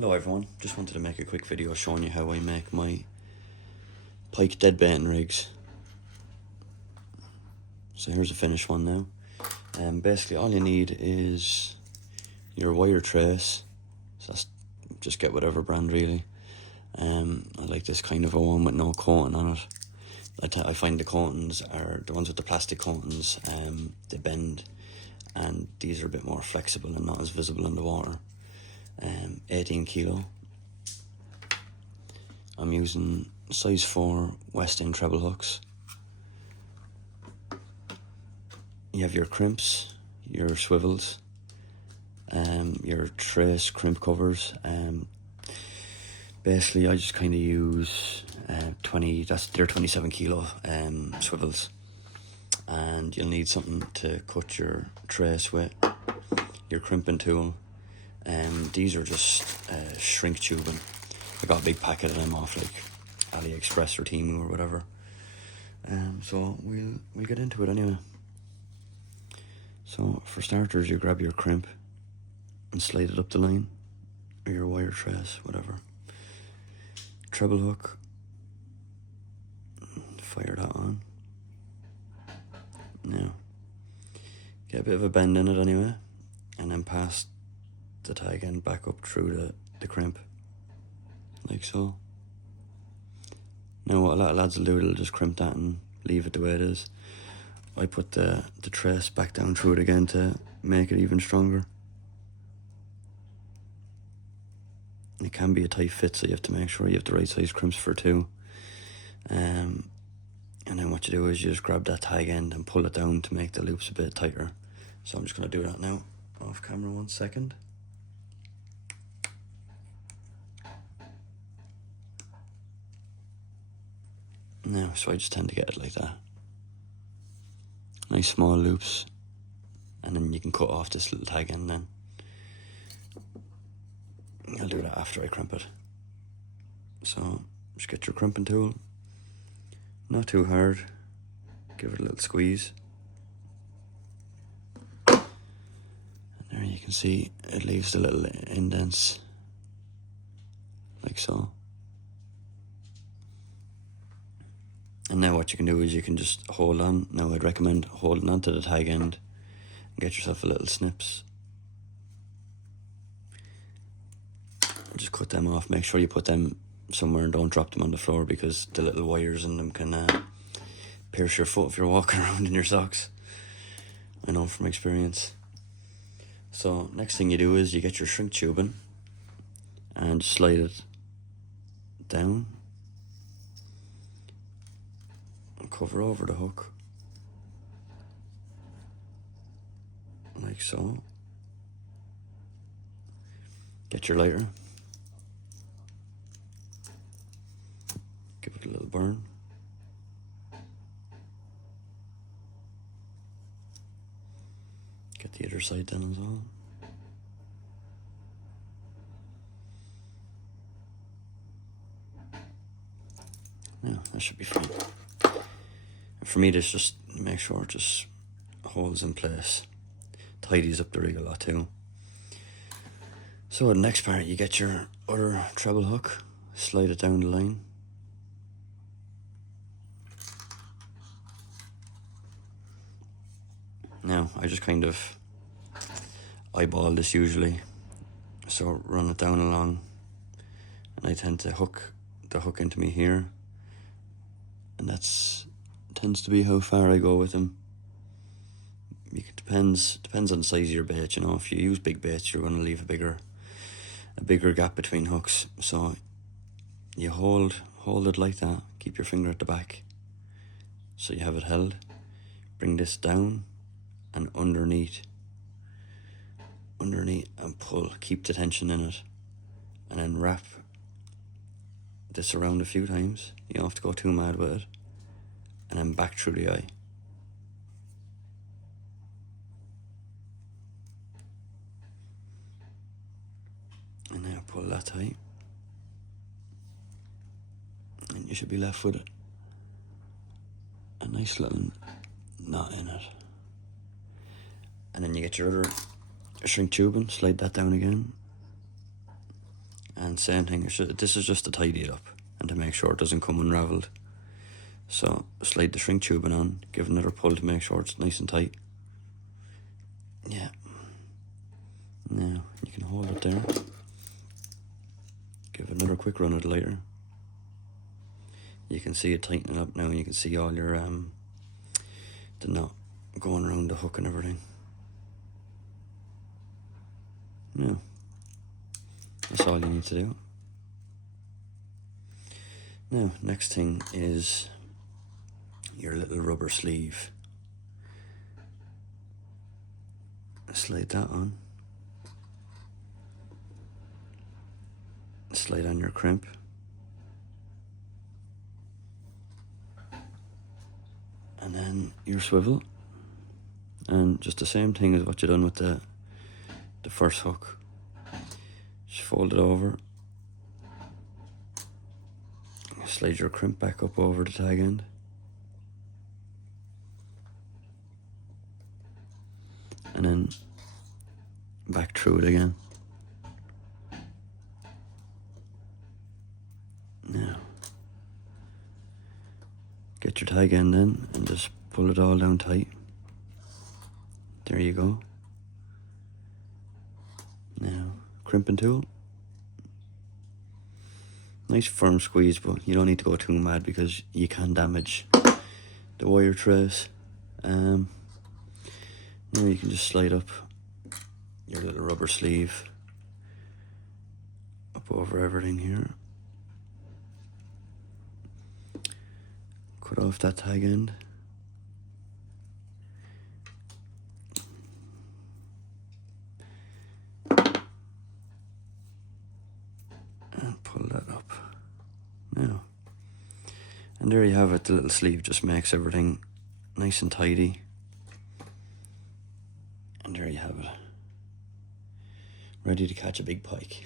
Hello everyone, just wanted to make a quick video showing you how I make my pike dead baiting rigs. So here's a finished one now. Basically all you need is your wire trace, so that's, just get whatever brand really. I like this kind of a one with no coating on it. I find the coatings are, the ones with the plastic coatings, they bend, and these are a bit more flexible and not as visible in the water. 18 kilo. I'm using size 4 West End treble hooks. You have your crimps, your swivels, your trace crimp covers. Basically I just kind of use 27 kilo swivels, and you'll need something to cut your trace with, your crimping tool. These are just shrink tubing. I got a big packet of them off like AliExpress or Temu or whatever. So we'll get into it anyway. So for starters, you grab your crimp and slide it up the line, or your wire trace, whatever. Treble hook, fire that on. Now, get a bit of a bend in it anyway, and then pass the tag end back up through the crimp, like so. Now what a lot of lads will do, they'll just crimp that and leave it the way it is. I put the trace back down through it again to make it even stronger. It can be a tight fit, so you have to make sure you have the right size crimps for it too. And then what you do is you just grab that tag end and pull it down to make the loops a bit tighter. So I'm just going to do that now, off camera 1 second. Now, so I just tend to get it like that. Nice small loops, and then you can cut off this little tag end then. I'll do that after I crimp it. So, just get your crimping tool, not too hard, give it a little squeeze. And there you can see it leaves the little indents, like so. And now what you can do is you can just hold on. Now I'd recommend holding on to the tag end and get yourself a little snips. Just cut them off. Make sure you put them somewhere and don't drop them on the floor, because the little wires in them can pierce your foot if you're walking around in your socks. I know from experience. So next thing you do is you get your shrink tubing and slide it down. Cover over the hook, like so. Get your lighter, give it a little burn. Get the other side done as well. Yeah, that should be fine. For me, this just make sure it just holds in place, tidies up the rig a lot too. So the next part, you get your other treble hook, slide it down the line. Now I just kind of eyeball this usually, so run it down along, and I tend to hook the hook into me here, and that's tends to be how far I go with them. Depends on the size of your bait. You know, if you use big baits, you're going to leave a bigger gap between hooks. So you hold it like that. Keep your finger at the back, so you have it held. Bring this down and underneath, and pull. Keep the tension in it, and then wrap this around a few times. You don't have to go too mad with it. And then back through the eye. And now pull that tight. And you should be left with a nice little knot in it. And then you get your other shrink tubing, slide that down again. And same thing, this is just to tidy it up and to make sure it doesn't come unravelled. So slide the shrink tubing on, give it another pull to make sure it's nice and tight. Yeah. Now you can hold it there. Give it another quick run of the lighter. You can see it tightening up now, and you can see all your the knot going around the hook and everything. Yeah. That's all you need to do. Now, next thing is your little rubber sleeve. Slide that on. Slide on your crimp. And then your swivel. And just the same thing as what you done with the first hook. Just fold it over. Slide your crimp back up over the tag end. And then back through it again. Now, get your tag end in and just pull it all down tight. There you go. Now, crimping tool. Nice firm squeeze, but you don't need to go too mad because you can damage the wire trace. Now you can just slide up your little rubber sleeve up over everything here. Cut off that tag end. And pull that up. Now, and there you have it. The little sleeve just makes everything nice and tidy. And there you have it. Ready to catch a big pike.